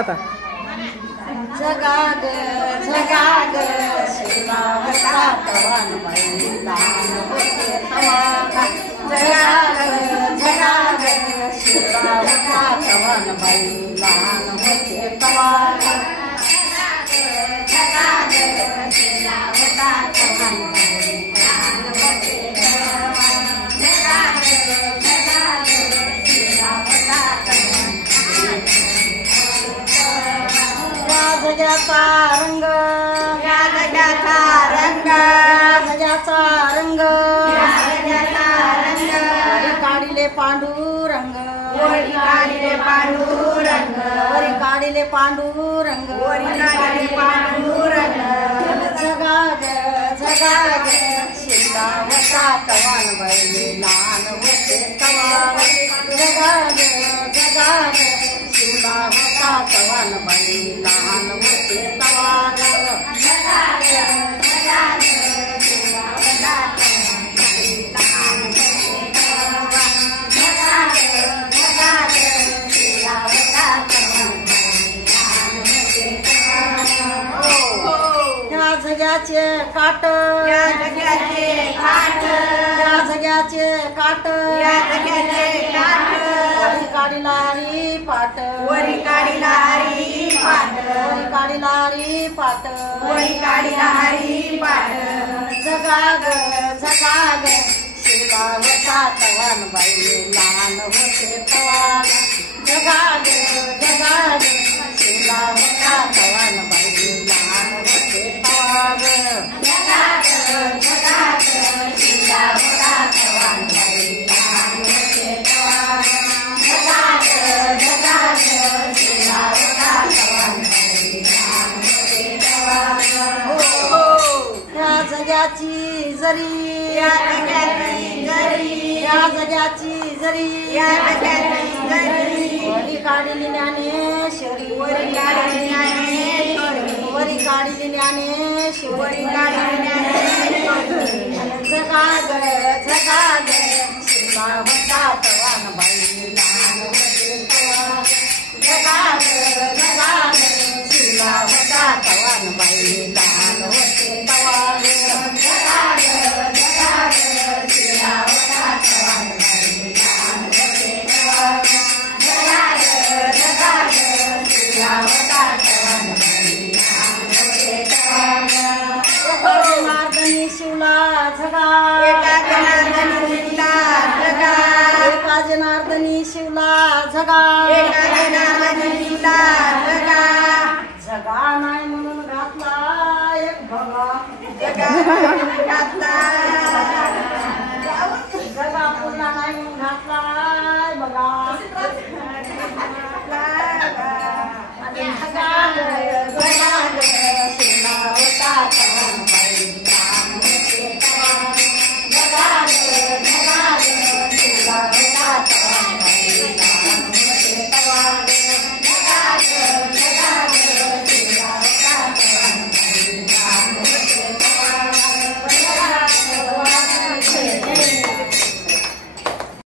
आता जगाग जगाग शिला होता तवान बाई लहान होते तवा जगाग जगाग शिला होता तवान बाई लहान होते तवा जगाग शिला होता तवान बाई लहान होते तवा जगाग जगाग शिला होता तवान जगाचा रंग या जगाचा रंग जगाचा रंग जगाचा रंग वरी काढिले पांडुरंग वरी काढिले पांडुरंग वरी काढिले पांडुरंग वरी काढिले पांडुरंग जगाग जगाग शिला होता तवान बाई लहान होते तवा जगाग जगाग शिला होता तवान बाई लहान होते तवा जगाग जगाग शिला होता तवान बाई लहान होते तवा जगाग जगाग शिला होता तवान बाई लहान होते तवा या जगाचे काट या जगाचे काट या जगाचे काट या जगाचे काट वरी काढिला री पाट वरी काढिला री पाट वरी काढिला री पाट वरी काढिला री पाट जगाग जगाग शिला होता तवान बाई लहान होते तवा जगाग जगाग शिला होता तवान बाई लहान होते तवा जगाग जगाग शिला होता तवान बाई लहान होते तवा जगाग जगाग शिला होता तवान बाई लहान होते तवा या जगाची जरी या जगाची जरी या जगाची जरी या जगाची जरी वरी काढिली ज्ञानेश्वरी वरी काढिली ज्ञानेश्वरी वरी काढिली ज्ञानेश्वरी वरी काढिली ज्ञानेश्वरी जगाग जगाग शिला होता तवान बाई लहान होते तवा जगाग जगाग शिला होता तवान बाई लहान होते तवा जगाग जगाग शिला होता तवान बाई लहान होते तवा जगाग जगाग शिला होता तवान बाई लहान होते तवा जनार्दनी शिवला जगा एका जनार्दनी शिवला जगा एका जनार्दनी शिवला जगा एका जनार्दनी शिवला जगा जगा नाही म्हणून घातला एक भगा जगा घातला जगा पुन्हा नाही म्हणून घातला बघा जगाग जगाग शिला होता तवान